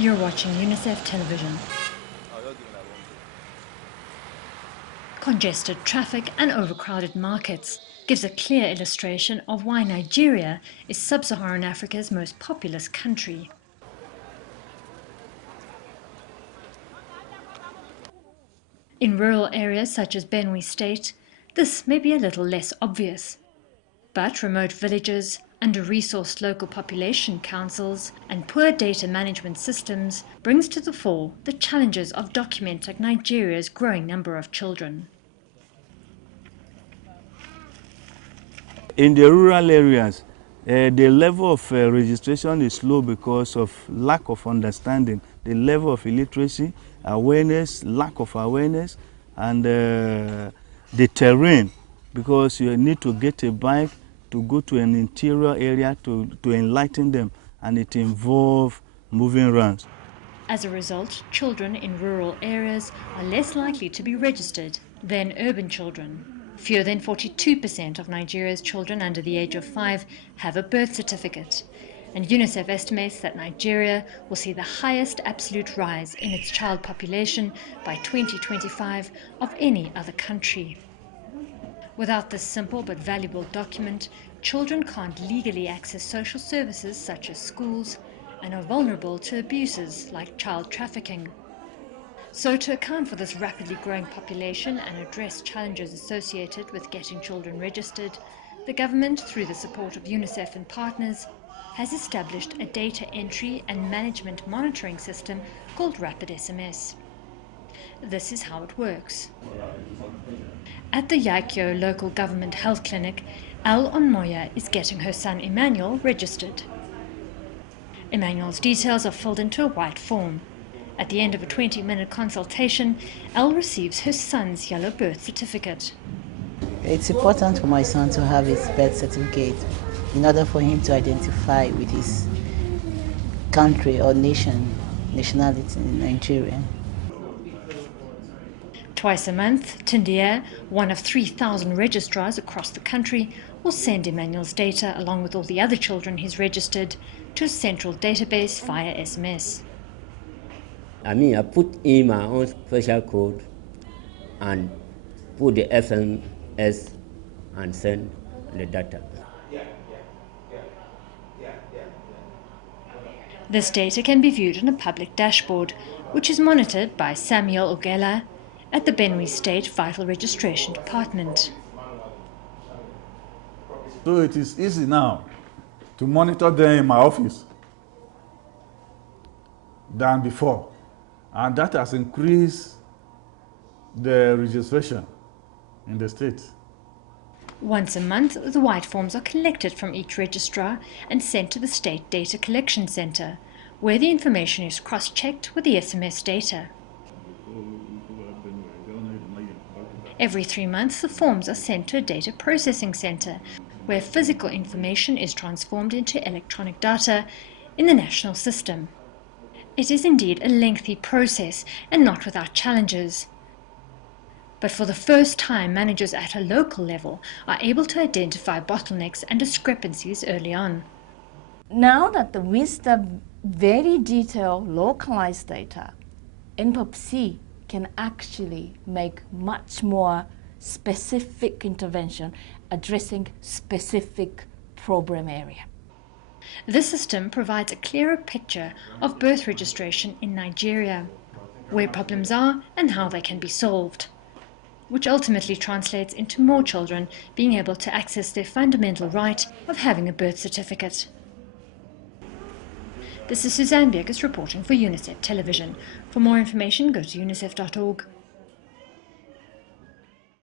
You're watching Unicef television. Congested traffic and overcrowded markets gives a clear illustration of why Nigeria is sub-Saharan Africa's most populous country. In rural areas such as Benue State, this may be a little less obvious. But remote villages, under-resourced local population councils and poor data management systems brings to the fore the challenges of documenting Nigeria's growing number of children. In the rural areas, the level of registration is low because of lack of understanding, the level of illiteracy, awareness, lack of awareness, and the terrain, because you need to get a bike to go to an interior area to enlighten them, and it involves moving around. As a result, children in rural areas are less likely to be registered than urban children. Fewer than 42% of Nigeria's children under the age of 5 have a birth certificate, and UNICEF estimates that Nigeria will see the highest absolute rise in its child population by 2025 of any other country. Without this simple but valuable document, children can't legally access social services such as schools and are vulnerable to abuses like child trafficking. So to account for this rapidly growing population and address challenges associated with getting children registered, the government, through the support of UNICEF and partners, has established a data entry and management monitoring system called Rapid SMS. This is how it works. At the Yaikyo local government health clinic, Al Onmoya is getting her son Emmanuel registered. Emmanuel's details are filled into a white form. At the end of a 20-minute consultation, Elle receives her son's yellow birth certificate. It's important for my son to have his birth certificate in order for him to identify with his country or nationality in Nigeria. Twice a month, Tindia, one of 3,000 registrars across the country, will send Emmanuel's data along with all the other children he's registered to a central database via SMS. I put in my own special code and put the SMS and send the data. This data can be viewed on a public dashboard, which is monitored by Samuel Ogela at the Benue State Vital Registration Department. So it is easy now to monitor them in my office than before. And that has increased the registration in the state. Once a month, the white forms are collected from each registrar and sent to the State Data Collection Centre, where the information is cross-checked with the SMS data. Every 3 months, the forms are sent to a data processing centre, where physical information is transformed into electronic data in the national system. It is indeed a lengthy process and not without challenges. But for the first time, managers at a local level are able to identify bottlenecks and discrepancies early on. Now that with the very detailed localized data, NPOP-C can actually make much more specific intervention addressing specific problem area. This system provides a clearer picture of birth registration in Nigeria, where problems are and how they can be solved, which ultimately translates into more children being able to access their fundamental right of having a birth certificate. This is Suzanne Birkus reporting for UNICEF Television. For more information, go to unicef.org.